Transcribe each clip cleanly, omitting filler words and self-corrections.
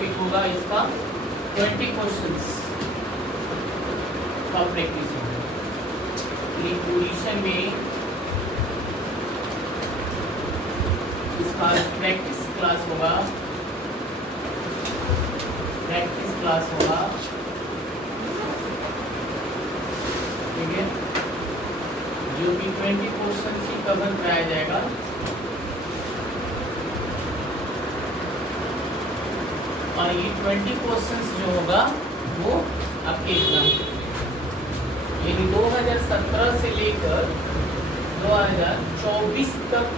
Topic होगा इसका 20 questions का प्रैक्टिस होगा। प्रीपोजिशन में इसका प्रैक्टिस क्लास होगा, ठीक है, जो कि 20 क्वेश्चन ही कवर कराया जाएगा। और ये 20 क्वेश्चंस जो होगा वो आपके एग्जाम यानी 2017 से लेकर 2024 तक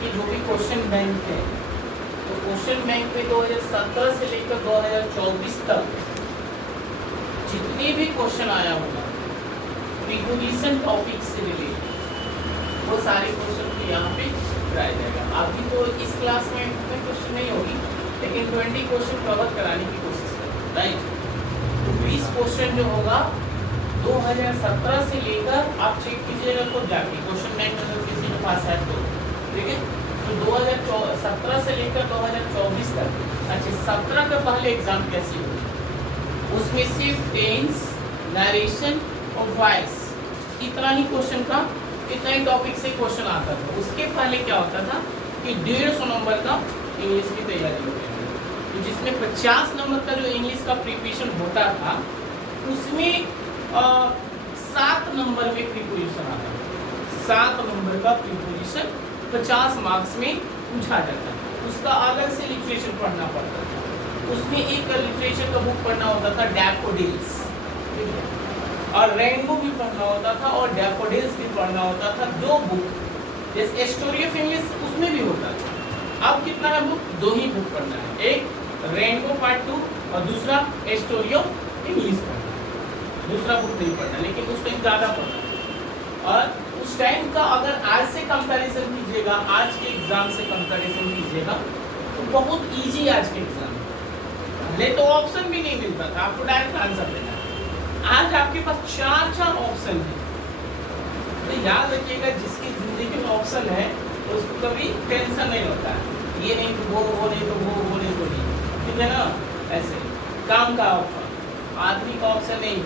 के जो भी क्वेश्चन बैंक है, तो क्वेश्चन बैंक में 2017 से लेकर 2024 तक जितने भी क्वेश्चन आया होगा प्रीपोजिशन टॉपिक से रिलेटेड, वो सारे क्वेश्चन को यहाँ पे कराया जाएगा। अभी तो इस क्लास में इतने क्वेश्चन नहीं होगी, लेकिन 20 क्वेश्चन कवर कराने की कोशिश करें, राइट। तो 20 क्वेश्चन जो होगा 2017 से लेकर, आप चेक कीजिएगा खुद जाके क्वेश्चन बैंक अगर किसी के पास है तो, ठीक है। तो 2017 से लेकर 2024 तक। अच्छा, 17 का पहले एग्जाम कैसी होगी, उसमें सिर्फ टेंस, नरेशन और वॉइस, इतना ही क्वेश्चन का, इतना ही टॉपिक से क्वेश्चन आता था। उसके पहले क्या होता था कि 150 नंबर का इंग्लिश की तैयारी होती है, तो जिसमें 50 नंबर का जो इंग्लिश का प्रिपरेशन होता था, उसमें 7 नंबर में प्रीपोजिशन आता था। 7 नंबर का प्रीपोजिशन 50 मार्क्स में पूछा जाता था। उसका अलग से लिटरेचर पढ़ना पड़ता था। उसमें एक लिटरेचर का बुक पढ़ना होता था, डैफोडिल्स, और रेनबो भी पढ़ना होता था, और डैफोडिल्स भी पढ़ना होता था। 2 बुक, जैसे स्टोरी ऑफ इंग्लिश उसमें भी होता था। अब कितना है बुक, 2 ही बुक पढ़ना है, एक रेनबो पार्ट 2 और दूसरा स्टोरी ऑफ इंग्लिश पढ़ना है। दूसरा बुक नहीं पढ़ना, लेकिन उस टाइम ज़्यादा पढ़ना है। और उस टाइम का अगर आज से कंपैरिजन कीजिएगा, आज के एग्जाम से कंपैरिजन कीजिएगा, तो बहुत इजी आज के एग्जाम। पहले तो ऑप्शन भी नहीं मिलता था, आपको डायरेक्ट आंसर देना है। आज आपके पास 4 ऑप्शन है। तो याद रखिएगा, जिसकी जिंदगी में ऑप्शन है उसको कभी टेंशन नहीं होता है, ये नहीं तो वो नहीं तो वो नहीं तो ये, ठीक है ना। ऐसे काम का ऑप्शन, आदमी का ऑप्शन नहीं।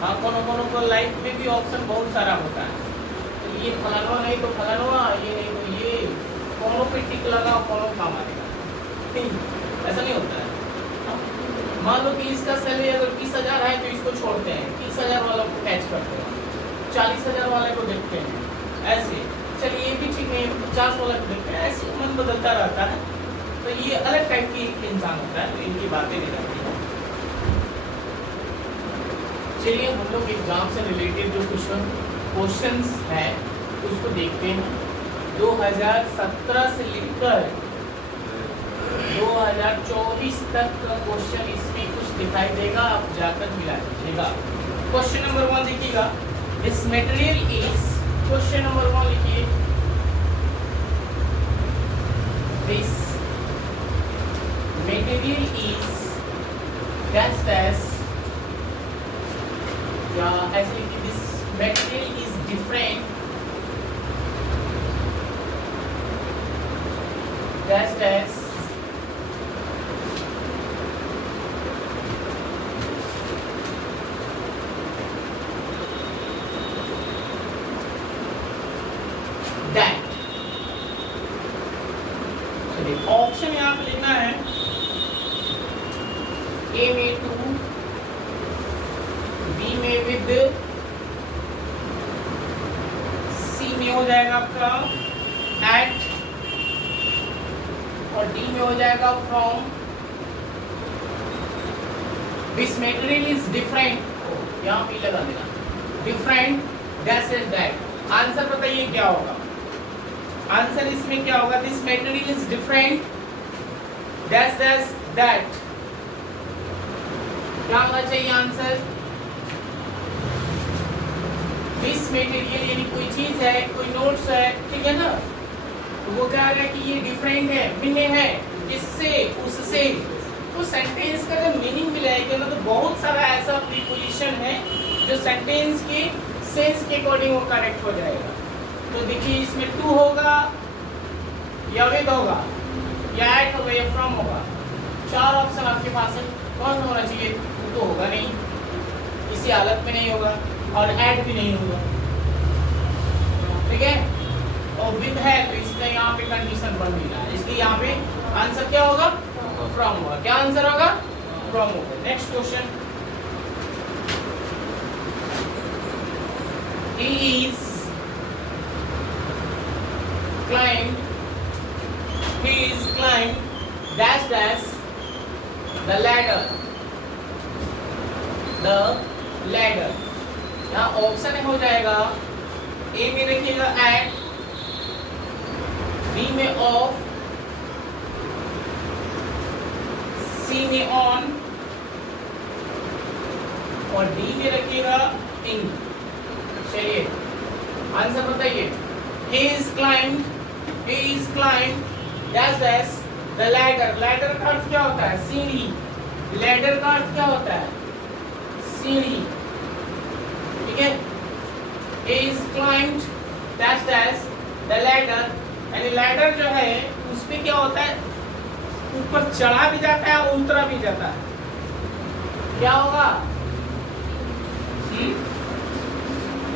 हाँ, कोनो को लाइफ में भी ऑप्शन बहुत सारा होता है, तो ये फलाना नहीं तो फलाना, ये नहीं तो ये, कोनो पे टिक लगाओ, कोनो काम आएगा, ऐसा नहीं होता है। मान लो कि इसका सैलरी अगर 20,000 है तो इसको छोड़ते हैं, 30,000 वाला को कैच करते हैं, 40,000 वाले को देखते हैं, ऐसे चलिए ये भी ठीक नहीं है, 50 वाला को देखते हैं, ऐसे मन बदलता रहता है। तो ये अलग टाइप की इंसान होता है, तो इनकी बातें नहीं रहती है। चलिए हम लोग एग्जाम से रिलेटेड जो क्वेश्चंस है उसको देखते हैं। 2017 से लेकर 2024 तक का क्वेश्चन इसमें कुछ दिखाई देगा, आप जाकर मिला लीजिएगा। क्वेश्चन नंबर 1 देखिएगा, this material is, question number 1 लिखिए, this material is dash dash, या ऐसे लिखिए, this material is different dash dash option यहाँ पे लिखना है, ए में 2, बी में विद, सी में हो जाएगा आपका एट, और डी में हो जाएगा from. This material is different, यहाँ पे लगा देना, different dash is that. Answer बताइए क्या होगा, आंसर इसमें क्या होगा, this material is different dash dash that. क्या होना चाहिए आंसर, दिस मटेरियल यानी कोई चीज है, कोई नोट्स है, ठीक है ना, तो वो क्या आ रहा है कि ये डिफरेंट है, भिन्न है, किससे, उससे। तो सेंटेंस का जब मीनिंग मिलाएगा ना, तो बहुत सारा ऐसा प्रीपोजिशन है जो सेंटेंस के सेंस के अकॉर्डिंग वो करेक्ट हो जाएगा। तो देखिए इसमें टू होगा या विद होगा या एट होगा या फ्रॉम होगा, 4 ऑप्शन आपके पास है, कौन सा होना चाहिए? तो होगा नहीं, किसी हालत में नहीं होगा और ऐड भी नहीं होगा, ठीक है। और विद है तो इसका यहाँ पे कंडीशन बन नहीं रहा है, इसलिए यहाँ पे आंसर क्या होगा? फ्रॉम होगा। क्या आंसर होगा? फ्रॉम होगा। Next question, he is climbed dash dash the ladder यहाँ ऑप्शन हो जाएगा, ए में रखिएगा एट, बी में ऑफ, सी में ऑन और डी में रखिएगा इन। चलिए आंसर बताइए। he is climbed dash dash the ladder का अर्थ क्या होता है? सीढ़ी। ladder का अर्थ क्या होता है? सीढ़ी, ठीक है। he is climbed dash dash the ladder, यानी ladder जो है उस पे क्या होता है? ऊपर चढ़ा भी जाता है और उतरा भी जाता है। क्या होगा?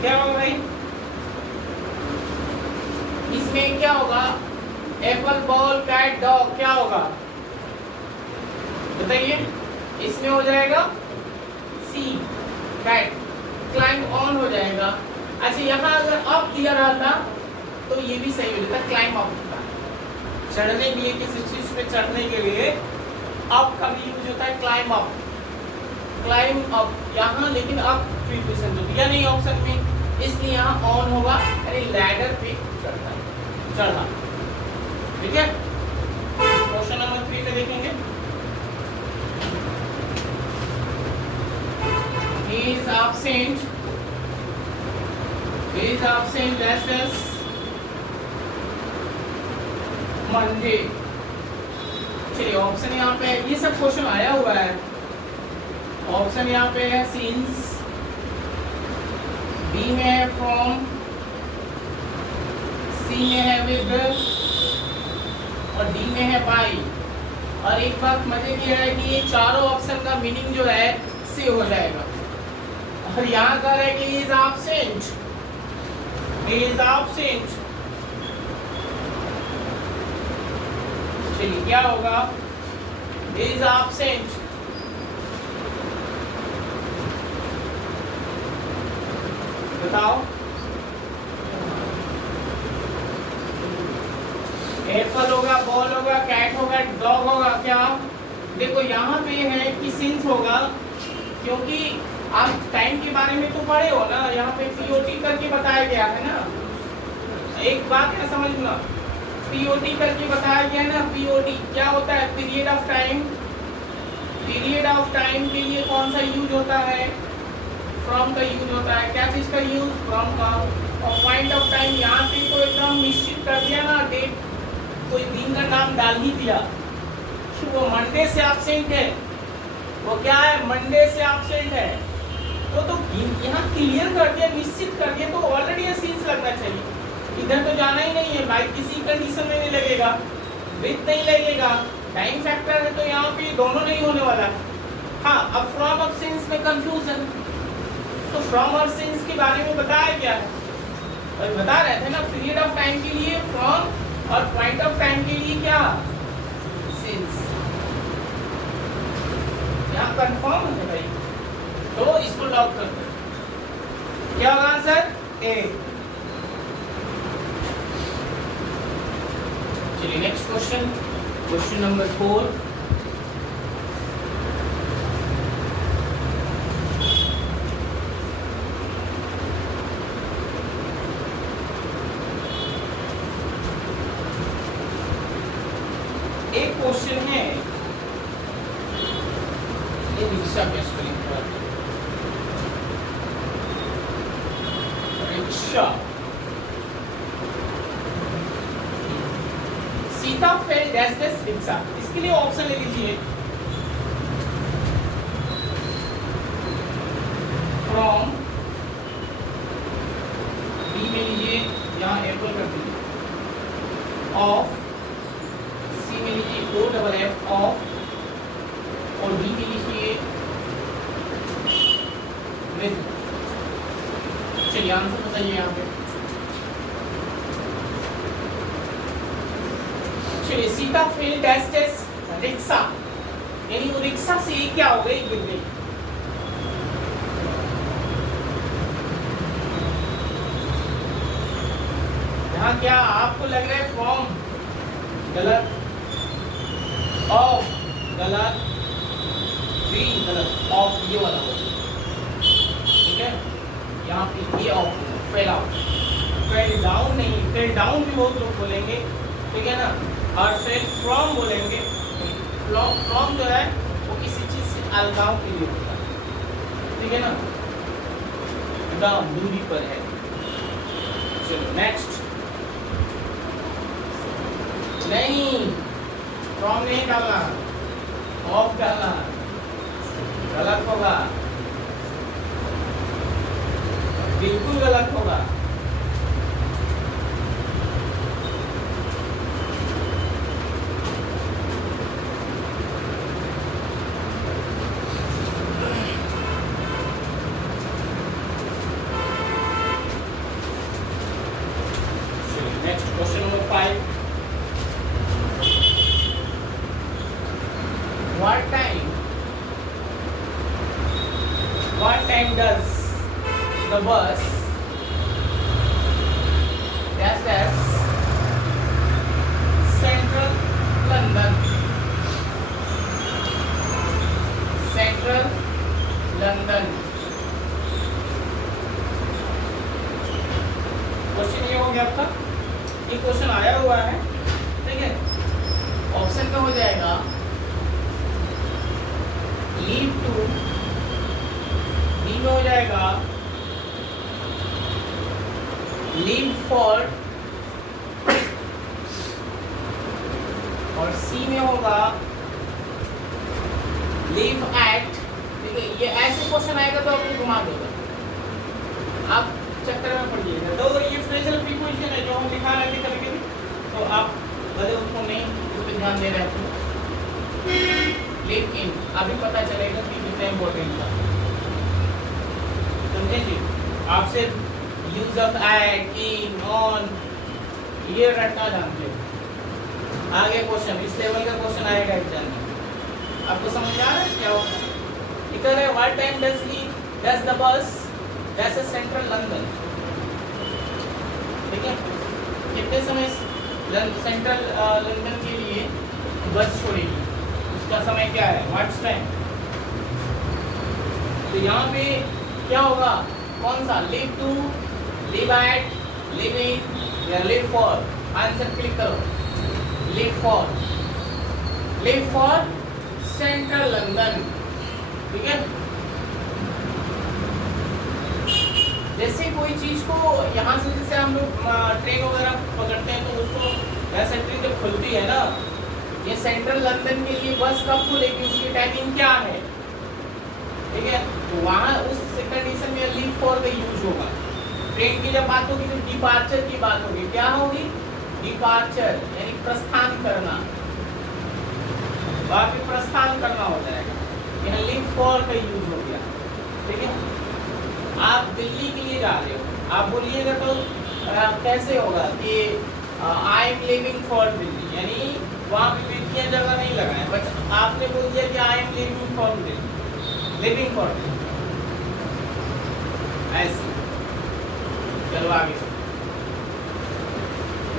क्या होगा भाई? इसमें क्या होगा? एप्पल, बॉल, कैट, डॉग, क्या होगा बताइए? इसमें हो जाएगा सी, कैट। क्लाइंब ऑन हो जाएगा। अच्छा, यहाँ अगर अप दिया रहता तो ये भी सही हो जाता, क्लाइंब अप होता। चढ़ने के लिए, किसी चीज पे चढ़ने के लिए अप का भी यूज होता है, क्लाइंब अप। क्लाइंब अप यहाँ, लेकिन अप प्रीपोजिशन तो दिया नहीं ऑप्शन में, इसलिए यहाँ ऑन होगा, यानी लैडर पे चढ़ना, ठीक है। क्वेश्चन नंबर 3 पे देखेंगे। he is absent dash dash Monday। चलिए ऑप्शन यहाँ पे, ये सब क्वेश्चन आया हुआ है। ऑप्शन यहाँ पे है since, बी में है फ्रॉम, सी में है विद और डी में है बाई। और एक बात मजे की है कि ये चारों ऑप्शन का मीनिंग जो है से हो जाएगा। और यहाँ कह रहे हैं कि इज एब्सेंट, चलिए क्या होगा? इज एब्सेंट, बताओ। एप्पल होगा, बॉल होगा, कैट होगा, डॉग होगा, क्या? देखो यहाँ पे है कि सिंस होगा, क्योंकि आप टाइम के बारे में तो पढ़े हो ना, यहाँ पे पीओटी करके बताया गया है ना। एक बात है समझना, पीओटी करके बताया गया है ना। पीओटी क्या होता है? Period of time. Period of time के लिए कौन सा यूज होता है? फ्रॉम का यूज होता है। क्या चीज का यूज? फ्रॉम का। और पॉइंट ऑफ टाइम यहाँ पे तो एकदम निश्चित कर दिया ना, डेट, कोई दिन का नाम डाल ही दिया कि वो मंडे से एब्सेंट है। वो क्या है? मंडे से एब्सेंट है। तो यहाँ क्लियर कर दिया, निश्चित कर दिया, तो ऑलरेडी ये सीन्स लगना चाहिए। इधर तो जाना ही नहीं है भाई, किसी कंडीशन में नहीं लगेगा, विथ नहीं लगेगा, टाइम फैक्टर है, तो यहाँ पे दोनों नहीं होने वाला। हाँ, अब फ्रॉम और सिंस में कंफ्यूजन, तो फ्रॉम और सिंस के बारे में बताया गया है, और बता रहे थे ना पीरियड ऑफ टाइम के लिए फ्रॉम और पॉइंट ऑफ टाइम के लिए क्या? सिंस। यहाँ कंफर्म है भाई, तो इसको लॉक कर दो। क्या होगा आंसर? ए। चलिए नेक्स्ट क्वेश्चन, क्वेश्चन नंबर 4। एक क्वेश्चन है, ये रिक्शा पे स्पेलिंग कर दो। Rickshaw. Sita fail dash dash rickshaw, इसके लिए ऑप्शन ले लीजिए। फ्रॉम, बी में लीजिए, यहाँ एप्पल कर दीजिए, ऑफ, सी में लीजिए O डबल F ऑफ, चलिए आंसर बताइए यहाँ पे। चलिए Sita fail dash dash rickshaw, यानी वो रिक्शा से ये क्या हो गई, गिर गई। यहाँ क्या आपको लग रहा है फ्रॉम गलत, ऑफ गलत, बी गलत, ऑफ ये वाला हो, ठीक है। यहाँ पे ये of fail out, fell down नहीं, फेल डाउन भी बहुत लोग बोलेंगे, ठीक है ना, और फेल फ्रॉम बोलेंगे। फ्रॉम जो है वो किसी चीज से अलगाव के लिए होता है, ठीक है ना, डाउन दूरी पर है। चलो नेक्स्ट, नहीं फ्रॉम नहीं डालना, ऑफ डालना, गलत होगा, बिल्कुल गलत होगा। Next question number 5, what time does the bus dash Central London question ये हो गया आपका, ये क्वेश्चन आया हुआ है, ठीक है। ऑप्शन में हो जाएगा लीव टू, बी में हो जाएगा लीव फॉर, और सी में होगा लीव एट। ठीक है, ये ऐसे क्वेश्चन आएगा तो आपको घुमा देगा, आप चक्कर में पड़ जाइएगा। तो ये फ्रेजल प्रीपोजिशन है जो हम दिखा रहे थे कभी कभी, तो आप बड़े उसको नहीं उस पर ध्यान दे रहे थे, लेकिन अभी पता चलेगा कि कितना इम्पोर्टेंट था, समझे जी। आपसे use of at, in, on ये रटना जानते हो। आगे क्वेश्चन, इस लेवल का क्वेश्चन आएगा एग्जाम में, आपको समझ आ रहा है क्या होगा। इधर है what time does the bus that's central London, ठीक है, कितने समय सेंट्रल लंदन के लिए बस छोड़ेगी, उसका समय क्या है, व्हाट्स टाइम। तो यहाँ पे क्या होगा, कौन सा, live to, live at, live in या लिव फॉर। आंसर क्लिक करो, लिव फॉर सेंट्रल लंदन, ठीक है। जैसे कोई चीज को यहाँ से, जैसे हम लोग ट्रेन वगैरह पकड़ते हैं तो उसको वैसे ट्रेन जब खुलती है ना, ये सेंट्रल लंदन के लिए बस कब खुलेगी, उसकी टाइमिंग क्या है, ठीक है। तो वहाँ उस कंडीशन में लीव फॉर का यूज होगा। ट्रेन की जब बात होगी तो डिपार्चर की बात होगी, क्या होगी, डिपार्चर यानी प्रस्थान करना, वहाँ पे प्रस्थान करना हो जाएगा, यहाँ लीव फॉर का यूज हो गया, ठीक है। आप दिल्ली के लिए जा रहे हो, आप बोलिएगा तो कैसे होगा कि I am living for Delhi, यानी वहाँ पे व्यक्तियाँ जगह नहीं लगाए, बट आपने बोल दिया कि I am living for Delhi, living for Delhi, ऐसे। चलो आगे,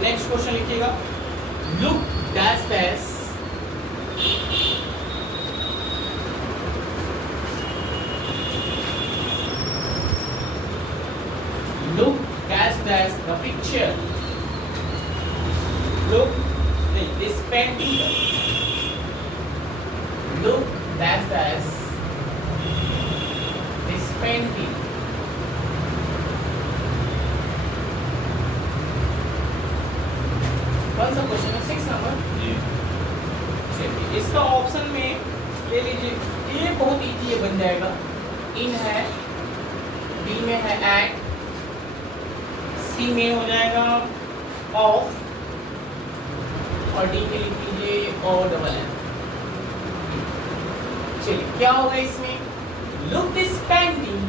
नेक्स्ट क्वेश्चन लिखिएगा, look dash dash look dash the picture, look this painting, look dash this painting, कौन सा क्वेश्चन है, 6 नंबर। चलिए इसका ऑप्शन में ले लीजिए, ये बहुत इजी है, बन जाएगा, इन है, बी में है एट, सी में हो जाएगा ऑफ, और डी के लिख लीजिए और डबल एफ। चलिए क्या होगा इसमें, लुक दिस पेंटिंग,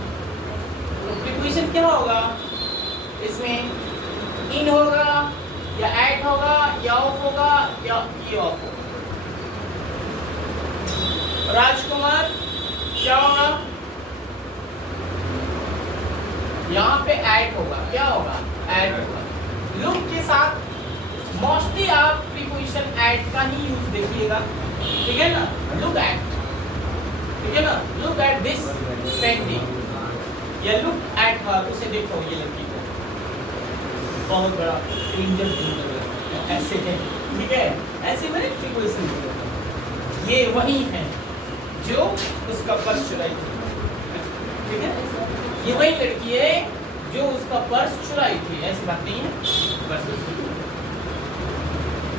तो प्रीपोजिशन क्या होगा इसमें? इन होगा या एट होगा या ऑफ होगा या ये ऑफ होगा। राजकुमार क्या होगा? यहाँ पे एट होगा। क्या होगा? एट होगा। लुक के साथ मोस्टली आप प्रीपोजिशन एट का ही यूज देखिएगा, ठीक है ना? लुक एट, ठीक है ना? लुक एट दिस पेंटिंग या लुक एट हर, उसे देखो ये लड़की को, बहुत बड़ा एंजल ऐसे है, ठीक है? ऐसे मैंने प्रीपोजिशन ये वही है जो उसका पर्स चुराई थी, ठीक है? ये वही लड़की है जो उसका पर्स चुराई थी, ऐसी बात नहीं है। पर्स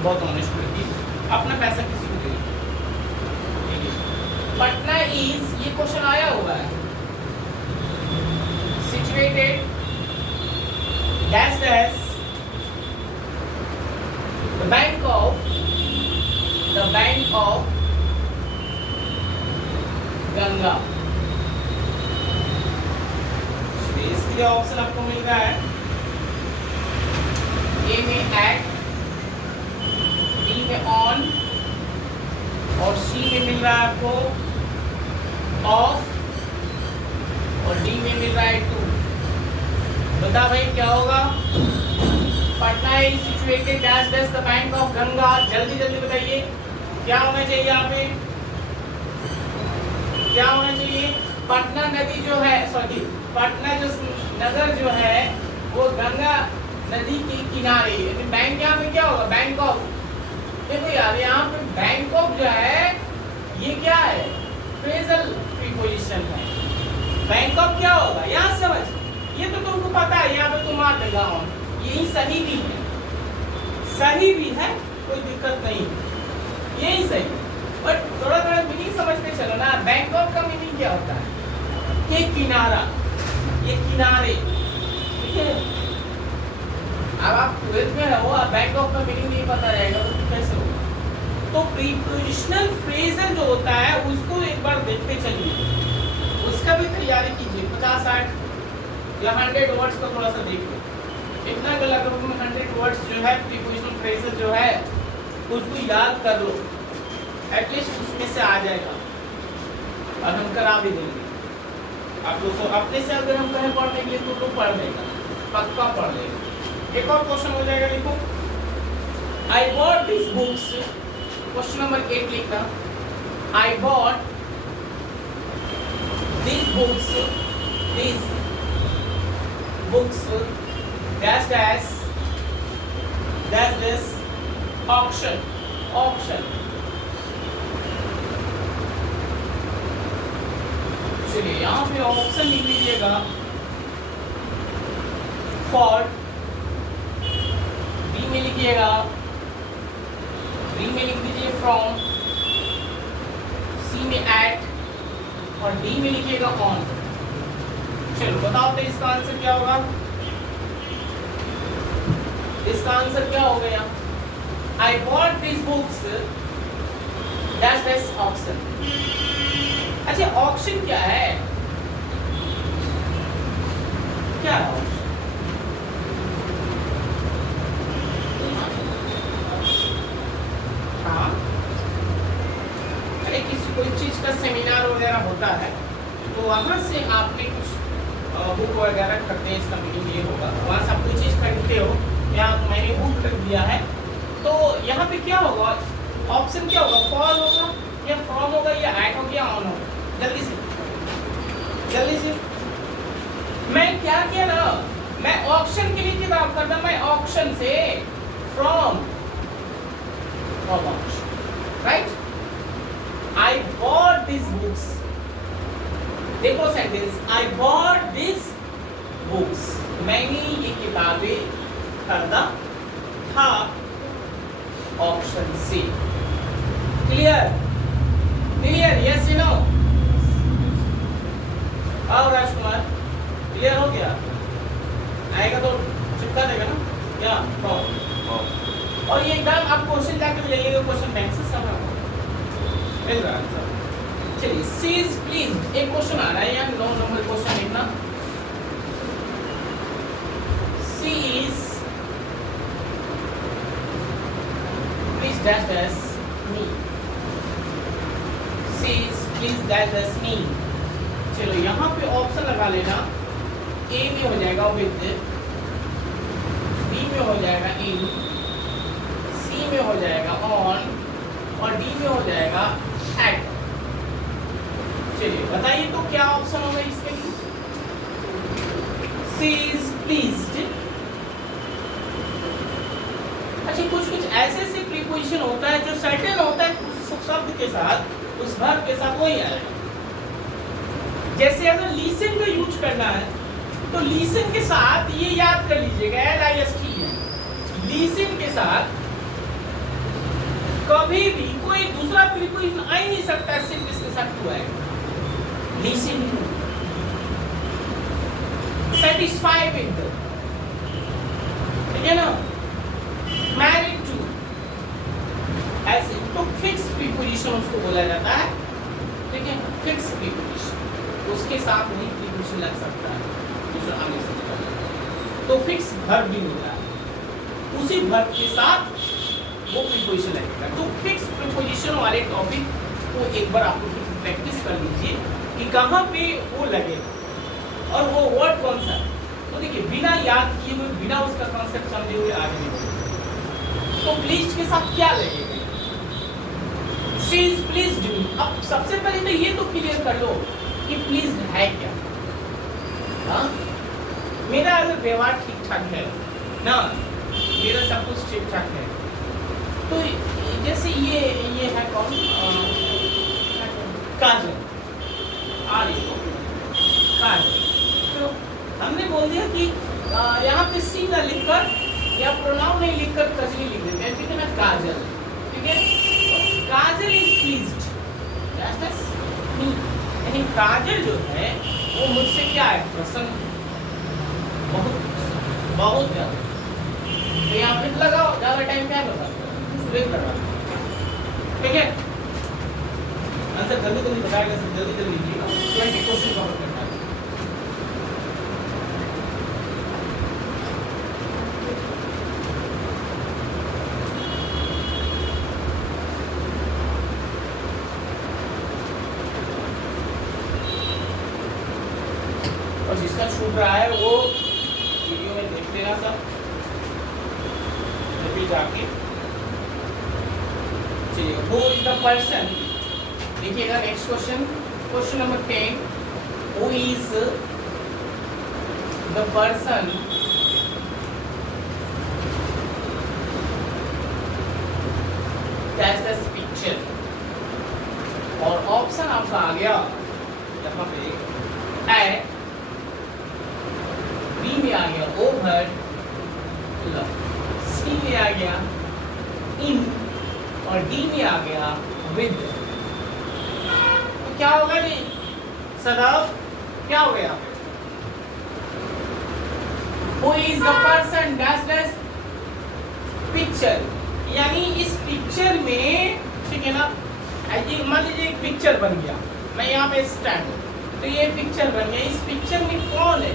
बहुत ऑनेस्ट लड़की, अपना पैसा किसी को दे। पटना इज, ये क्वेश्चन आया हुआ है, situated dash dash the bank of Ganga. इसके लिए ऑप्शन आपको मिल रहा है, ए में एट, बी में ऑन और सी में मिल रहा है आपको ऑफ और डी में मिल रहा है टू। बता भाई क्या होगा? Patna is situated dash dash the bank of Ganga. जल्दी जल्दी बताइए क्या होना चाहिए यहाँ पे? क्या होना चाहिए? पटना नदी जो है, सॉरी पटना जो नगर जो है वो गंगा नदी के किनारे। बैंक यहाँ पे क्या होगा? बैंक ऑफ, देखो यार यहाँ पे बैंक ऑफ जो है ये क्या है? फ्रेजल प्रीपोजिशन है। बैंक ऑफ क्या होगा यहाँ समझ, ये तो तुमको पता है, यहाँ पे तुम मार देगा ऑन, यही सही भी है, सही भी है, कोई दिक्कत नहीं, यही सही है। बट थोड़ा थोड़ा मीनिंग समझते चलो ना। बैंक ऑफ का मीनिंग क्या होता है? ये किनारा, ये किनारे, ठीक है? अब आप 12th में हो, आप बैंक ऑफ का मीनिंग नहीं पता रहेगा तो कैसे होगा? तो प्रीपोजिशनल फ्रेजल जो होता है उसको एक बार देखते चलिए, उसका भी तैयारी कीजिए। 50-60 या 100 वर्ड्स को थोड़ा सा देख लो, इतना लगभग 100 वर्ड्स जो है प्रीपोजिशनल फ्रेजल जो है उसको याद कर लो, एटलीस्ट उसमें से आ जाएगा और हम करा भी देंगे आप लोग को। अपने से अगर हम कहें पढ़ने के लिए तो लोग पढ़ लेगा, पक्का पढ़ लेगा। एक और क्वेश्चन हो जाएगा, देखो आई bought this books, question number 8 लिखना। आई bought this books dash dash dash dash auction, auction. चलिए यहाँ पे ऑप्शन लिख लीजिएगा फॉर, बी में लिखिएगा, बी में लिख दीजिए फ्रॉम, सी में एट और डी में लिखिएगा ऑन। चलो बताओ तो इसका आंसर क्या होगा? इसका आंसर क्या हो गया? आई bought this books dash dash auction. अच्छा ऑक्शन क्या है? क्या है ऑक्शन? हाँ, अरे किसी कोई चीज का सेमिनार वगैरह होता है तो वहां से आपने कुछ बुक वगैरह खरीदते हैं, इसका मीनिंग ये होगा, वहां से आप कोई चीज खरीदते हो, यहाँ मैंने बुक खरीद दिया है, तो यहाँ पे क्या होगा? ऑप्शन क्या होगा? फॉर होगा या फ्रॉम होगा या एट होगा या ऑन होगा? जल्दी से जल्दी से। मैं क्या किया ना, मैं ऑक्शन के लिए किताब करता, मैं ऑक्शन से from auction, right? I bought this books, देखो sentence, I bought this books, मैंने ये किताबें खरीदा था ऑक्शन से। क्लियर? क्लियर? यस या नो? आओ राजकुमार, क्लियर हो गया? आएगा तो चिपका देगा ना क्या? और ये एग्जाम आप क्वेश्चन जाके भी जाइएगा, क्वेश्चन बैंक से सब मिल रहा है। चलिए सीज प्लीज, एक क्वेश्चन आ रहा है यहाँ, 9 नंबर क्वेश्चन लिखना। She is pleased dash dash me, she is pleased dash dash me. चलो यहाँ पे ऑप्शन लगा लेना, ए में हो जाएगा विद, बी में हो जाएगा इन, सी में हो जाएगा ऑन और डी में हो जाएगा एट। चलिए बताइए तो क्या ऑप्शन होगा इसके लिए? सी इज प्लीज्ड। अच्छा कुछ ऐसे से प्रीपोजिशन होता है जो सर्टेन होता है उस शब्द के साथ, उस वर्ब के साथ वही आएगा। जैसे अगर लिसन का यूज करना है तो लिसन के साथ ये याद कर लीजिएगा LIST है। लिसन के साथ कभी भी कोई दूसरा प्रीपोजिशन आ ही नहीं सकता, सिर्फ इसके साथ टू आएगा। लिसन टू, सेटिस्फाई विद, ठीक है ना, मैरिड टू, ऐसे तो फिक्स प्रीपोजिशन उसको बोला जाता है, ठीक है, फिक्स प्रीपोजिशन, उसके साथ नहीं प्रीपोजिशन लग सकता है दूसरा आगे से निकालना। तो फिक्स वर्ब भी होता है, उसी वर्ब के साथ वो प्रीपोजिशन लगेगा। तो फिक्स प्रीपोजिशन वाले टॉपिक को एक बार आप लोग प्रैक्टिस कर लीजिए कि कहाँ पे वो लगेगा और वो वर्ड कौन सा है। तो देखिए बिना याद किए हुए, बिना उसका कॉन्सेप्ट समझे हुए आगे नहीं बढ़ेगा। तो प्लीज्ड के साथ क्या लगेगा? शी इज प्लीज्ड मी। अब सबसे पहले तो ये तो क्लियर कर लो कि प्लीज्ड है क्या। हाँ, मेरा अगर व्यवहार ठीक ठाक है ना, मेरा सब कुछ ठीक ठाक है, तो जैसे ये है कौन, काजल, आ रही हो काजल, तो हमने बोल दिया कि यहाँ पे सी ना लिखकर या प्रोनाउन नहीं लिखकर कजली लिख देते हैं, ठीक है ना, काजल, ठीक है। काजल इज प्लीज्ड, लेकिन काजल जो है वो मुझसे क्या है, प्रसन्न, बहुत बहुत ज्यादा। तो यहाँ पे लगाओ, ज्यादा टाइम क्या लगा, ठीक है। आंसर जल्दी जल्दी बताएगा, जल्दी जल्दी लीजिएगा, 20 क्वेश्चन कवर करना है। और जिसका छूट रहा है वो वीडियो में देख लेना सब, अभी जाके। चलिए, who is the person, देखिएगा next question, question number 10, who is the person that's the picture। और ऑप्शन आपका आ गया यहाँ पे, एट, बी में आ गया ओवर, सी में आ गया इन और डी में आ गया विद। तो क्या होगा जी सदाब, क्या हो गया? Who is the person dash dash picture, यानी इस पिक्चर में, ठीक है ना, ये मान लीजिए एक पिक्चर बन गया, मैं यहाँ पे स्टैंड हूँ, तो ये पिक्चर बन गया, इस पिक्चर में कौन है?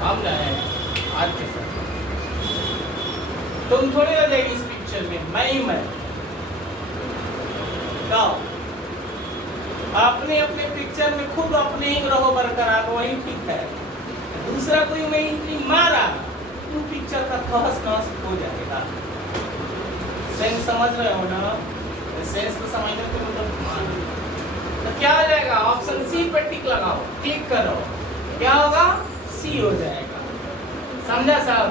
हम ना है आज के साथ, तुम थोड़ी रह जाएगी इस पिक्चर में, मैं ही मैं। अपने अपने पिक्चर में खुद अपने ही रहो बरकरार, वही ठीक है। दूसरा कोई मैं एंट्री मारा तो पिक्चर का तहस नहस हो जाएगा। सेंस समझ रहे हो ना? सेंस तो समझने के मतलब तो क्या हो जाएगा? ऑप्शन सी पर टिक लगाओ, क्लिक करो, क्या होगा? सी हो जाएगा। समझा साहब?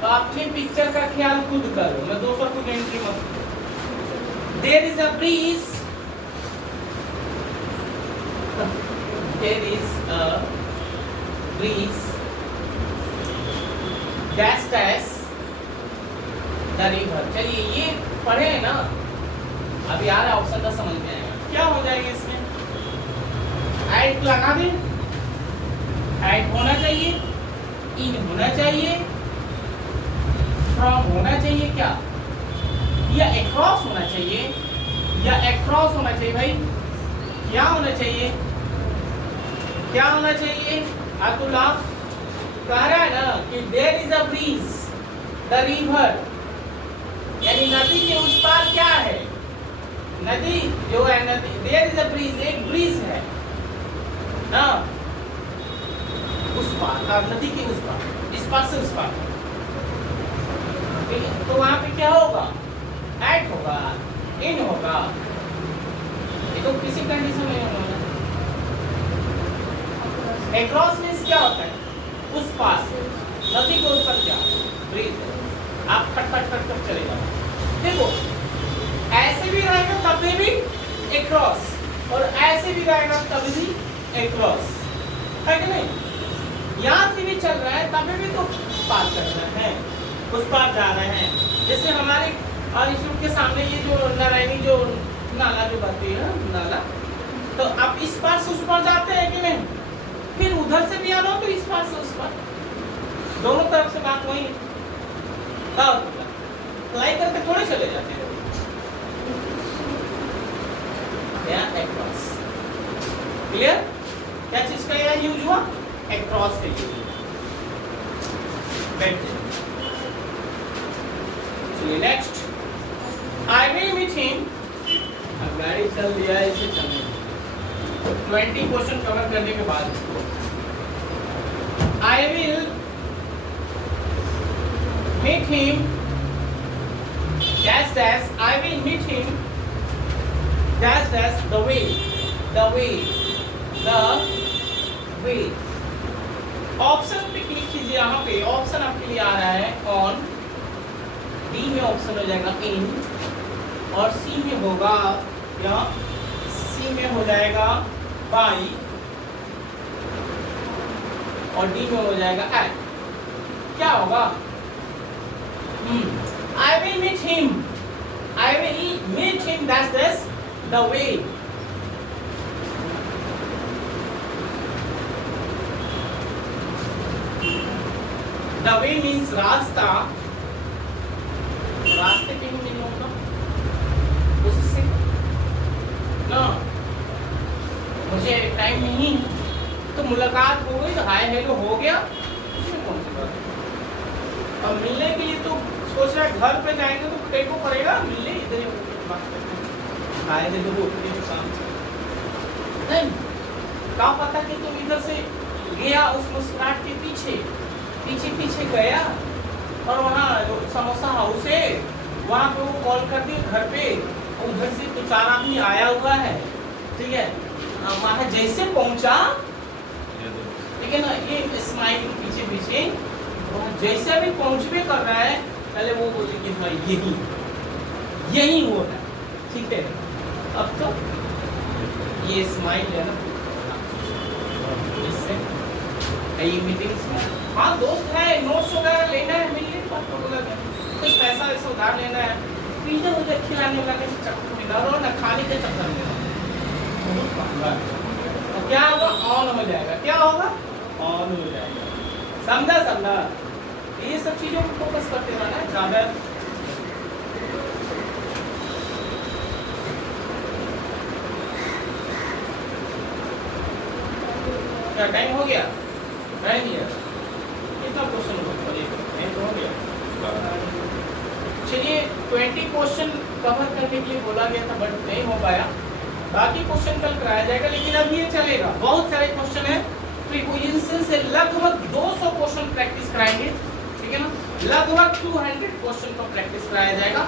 तो अपने पिक्चर का ख्याल खुद करो, मैं दूसरा कोई एंट्री मत करो। There is a breeze, there is a breeze dash dash the river। चलिए ये पढ़े हैं ना, अब यार ऑप्शन का समझ में आएगा। क्या हो जाएगा इसमें? ऐड लगा दे, ऐड होना चाहिए, इन होना चाहिए, फ्रॉम होना चाहिए, क्या या एक्रॉस होना चाहिए, या एक्रॉस होना चाहिए भाई, क्या होना चाहिए, क्या होना चाहिए? अतुला कह रहा है ना कि there is a bridge the river, यानी नदी के उस पार क्या है, नदी जो है नदी, देयर इज अ ब्रीज, एक ब्रीज है ना उस पार, नदी के उस पार, इस पार से उस पार, ठीक है। तो वहां पे क्या होगा, एट होगा, इन होगा, ये तो किसी कंडीशन में होगा। एक्रॉस मींस क्या होता है, उस पार से, नदी के उस पर क्या, ब्रीज, आप खट खट खट खट चले जाओ। देखो ऐसे भी रहेगा तभी भी एक्रॉस, और ऐसे भी रहेगा तभी भी एक्रॉस, है कि नहीं। यहाँ से भी चल रहा है तभी भी तो पार कर रहे हैं, उस पार जा रहे हैं। जैसे हमारे इंस्टीट्यूट के सामने ये जो नारायणी जो नाला जो बहती है नाला, तो आप इस पार से उस पार जाते हैं कि नहीं, फिर उधर से भी आ रहा हो तो इस पार से उस पार, दोनों तरफ से बात वही अप्लाई करके थोड़े चले जाते हैं। क्लियर, क्या चीज का यहाँ यूज हुआ, एक्रॉस का यूज हुआ। चलिए next, I will meet him, अब गाड़ी चल दिया है इसे चलने 20 क्वेश्चन कवर करने के बाद, I will meet him dash dash, I will meet him dash dash the way, the way, the way। Option पे क्लिक कीजिए, यहाँ पे ऑप्शन आपके लिए आ रहा है ऑन, डी में ऑप्शन हो जाएगा इन, और सी में होगा या सी में हो जाएगा बाई, और डी में हो जाएगा एट। क्या होगा, I will meet him, I will meet him, that's the way। The way means रास्ता, रास्ते के ही मीनिंग होगा उससे ना, मुझे टाइम नहीं तो मुलाकात हो गई तो हाय हेलो हो गया, उसमें कौन सी बात है। अब मिलने के लिए तो सोच रहा है घर पे जाएंगे तो कहीं को पड़ेगा मिलने, इधर ही बात करते आए थे लोग उठने के काम नहीं, क्या पता कि तुम इधर से गया उस मुस्कुराहट के पीछे पीछे पीछे गया, और वहाँ समोसा हाउस है वहाँ पे वो कॉल कर दिए घर पे, उधर से तो 4 आदमी आया हुआ है, ठीक है, वहाँ जैसे पहुँचा, ठीक है ना, ये स्माइल पीछे पीछे, जैसे भी पहुँचने कर रहा है पहले वो बोले कि हाँ यही वो है, ठीक है। अब तो ये स्माइल है ना, इससे ये मीटिंग्स में, हाँ दोस्त है, नोट्स वगैरह लेना है, मिलने की बात तो अलग है, कुछ पैसा वैसा उधार लेना है, पीछे उधर खिलाने वाले के चक्कर में डालो ना, खाने के चक्कर में तो क्या होगा, ऑन हो जाएगा, क्या होगा, ऑन हो जाएगा, समझा समझा। ये सब चीजों को फोकस करते रहना है ज्यादा। क्या टाइम हो गया, टाइम गया, कितना क्वेश्चन हो गया, चलिए 20 क्वेश्चन कवर करने के लिए बोला गया था बट नहीं हो पाया, बाकी क्वेश्चन कल कराया जाएगा, लेकिन अब ये चलेगा, बहुत सारे क्वेश्चन है, प्रीपोजिशन से लगभग 200 क्वेश्चन प्रैक्टिस कराएंगे, ठीक है ना, लगभग 200 क्वेश्चन का प्रैक्टिस कराया जाएगा।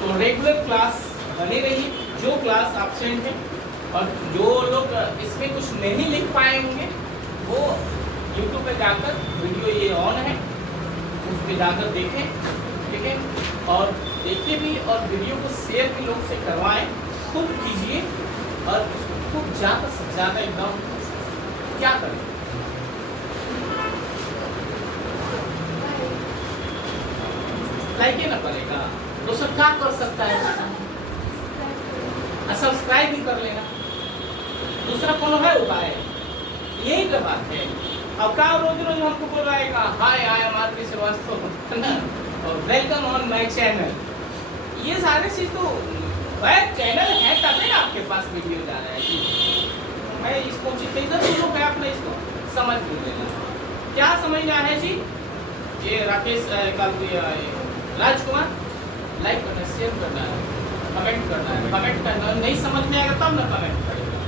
तो रेगुलर क्लास बनी रही, जो क्लास एब्सेंट है और जो लोग इसमें कुछ नहीं लिख पाए होंगे वो YouTube पे जाकर, वीडियो ये ऑन है, उस पे जाकर देखें, ठीक है, और देखिए भी, और वीडियो को शेयर भी लोग से करवाएं, खुद कीजिए, और खूब ज़्यादा से ज़्यादा एकदम क्या करें, लाइक ना करेगा तो सब क्या कर सकता है, सब्सक्राइब भी कर लेना, दूसरा कौन है उपाय, यही तो बात है। अब क्या रोज रोज हमको बोल रहा है हाय आई एम आरपी श्रीवास्तव और वेलकम ऑन माय चैनल, ये सारी चीज तो चैनल है तभी ना आपके पास वीडियो जा रहा है, मैं इसको चीज कैसे बोलूँ मैं अपने इसको समझ भी लेना। क्या समझना है जी? ये राकेश राजकुमार, लाइक करना, शेयर करना है, कमेंट करना है। कमेंट करना नहीं समझ में आएगा तब ना कमेंट करेगा।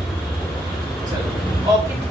चलो ओके।